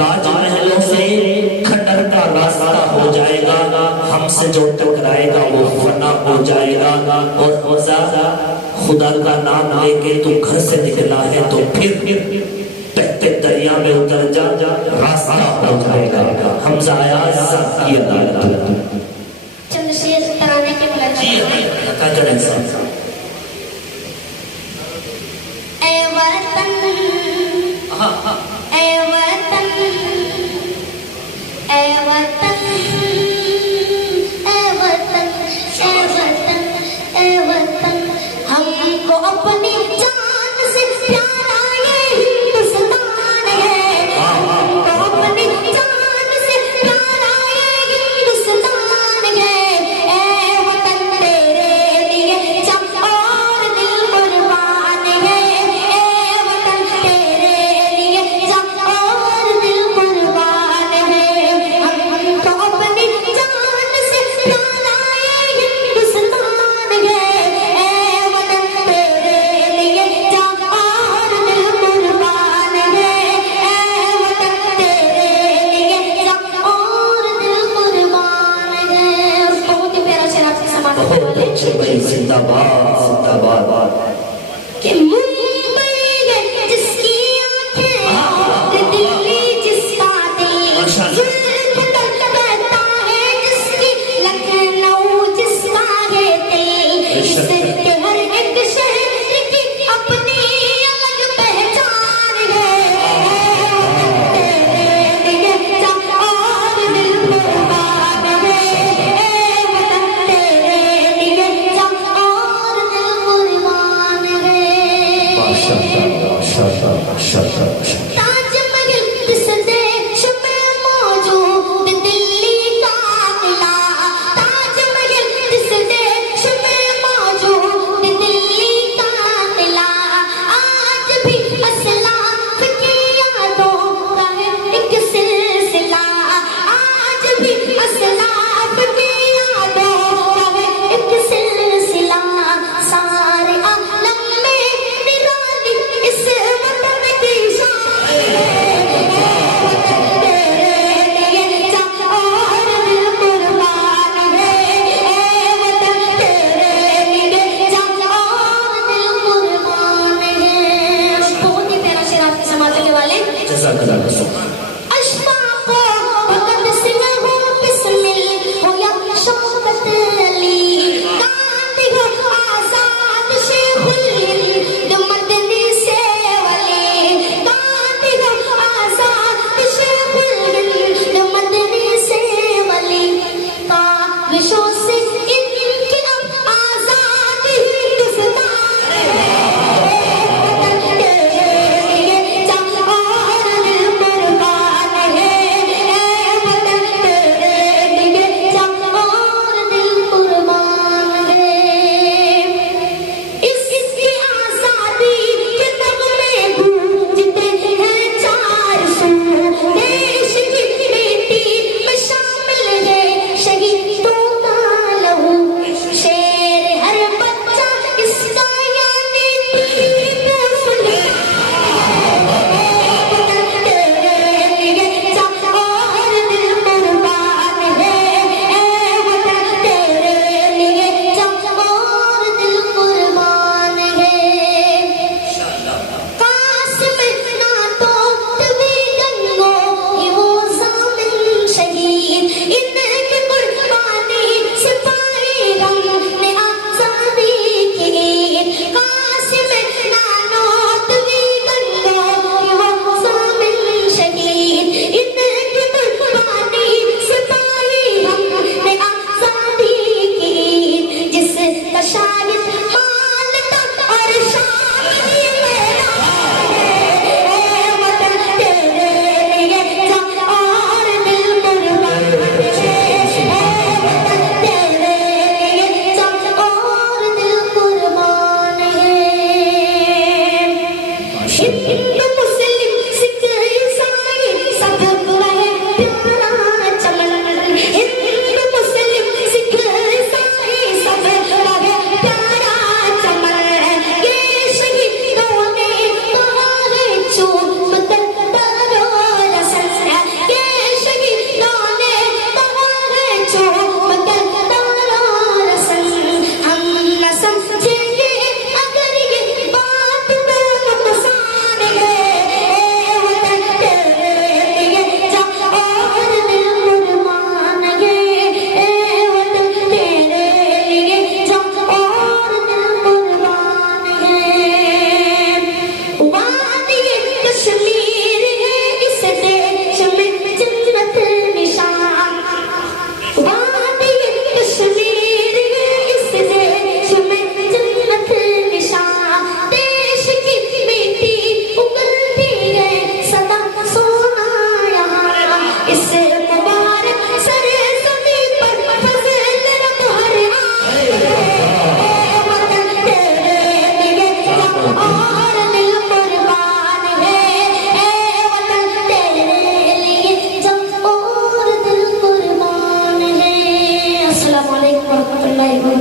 राजमहलों से खंडर का रास्ता हो जाएगा, हमसे जो टकराएगा वो फना हो जाएगा। और खुदा का नाम लेके तू घर से निकला है तो फिर बहते दरिया में उतर जा, रास्ता हो जाएगा। हमजा आया की अदालत चंद शेर तराने के ए वतन ए वतन ए वतन ए वतन ए वतन ए वतन हमको अपनी जान से प्यारा ये हिंदुस्तान है, हमको अपनी जान से प्यारा ये हिंदुस्तान है। ए वतन तेरे लिए जब और दिल कुर्बान है, ए वतन तेरे लिए जब और दिल कुर्बान है। हमको अपनी जान से प्यारा ये हिंदुस्तान है, ए वतन तेरे लिए जब और दिल कुर्बान है, ए वतन तेरे लिए जब और दिल कुर्बान है। बहुत ही प्यारा शेर आपके समाज में बोले जिंदाबाद जिंदाबाद कि मुंबई है जिसकी आंखें, दिल्ली जिसका दिल, जुल्म करता है जिसकी, लखनऊ जिसका है दिल। इसके हर एक शहर की अपनी अलग पहचान है, तेरे लिए जब और दिल कुर्बान है, ए वतन तेरे लिए जब और दिल कुर्बान है। ताजमहल किस देश में मौजूद, दिल्ली का किला। ताजमहल किस देश में मौजूद, दिल्ली का किला। आज भी असलाफ की यादों का है एक सिलसिला, आज भी असलाफ की यादों का है एक सिलसिला। सारे आलम में निराली इस वतन की शान है, वतन तेरे लिए जब और दिल कुर्बान है, ए वतन तेरे लिए जब और दिल कुर्बान है। बहुत ही प्यारा शेर आपके समाज के वाले। अशफाक भगत सिंह हो, बिस्मिल हो या शौकत अली, गांधी हो, आजाद शेखुल हिंद, मदनी से वली। गांधी हो, आजाद शेखुल हिंद, मदनी से वली। काविशों से इनकी अब आजाद हिंदुस्तान है, वतन तेरे लिए जब और दिल कुर्बान है, ए वतन तेरे लिए जब और दिल कुर्बान है। इसकी आजादी के नगमे गूंजते हैं चार सू, देश की बेटी में शामिल है शहीदों का लहू। शेर हर बच्चा इसका यानी टीपू सुल्तान है, वतन तेरे लिए जब और दिल कुर्बान है, ए वतन तेरे लिए जब और दिल कुर्बान है। कासिम ना तो तभी गंगो कि वो ज़ालिम शहीद, इनकी कुर्बानी सिपाही हमने आज़ादी की। कासिम ना तभी गंगो कि वो ज़ालिम शहीद, इनकी कुर्बानी सिपाही हमने आज़ादी की। जिसका शाहिद माल था और शान ही मेरा है, ए वतन तेरे लिए जब और दिल कुर्बान है, ए वतन तेरे लिए जब और दिल कुर्बान है। हिंदू मुस्लिम सिख ईसाई सब रहे प्यारा चमन, हिंदू मुस्लिम सिख ईसाई सब रहे प्यारा चमन। ये शहीदों ने कहा है चूम कर दरो रसन, रहमतुल्लाहि व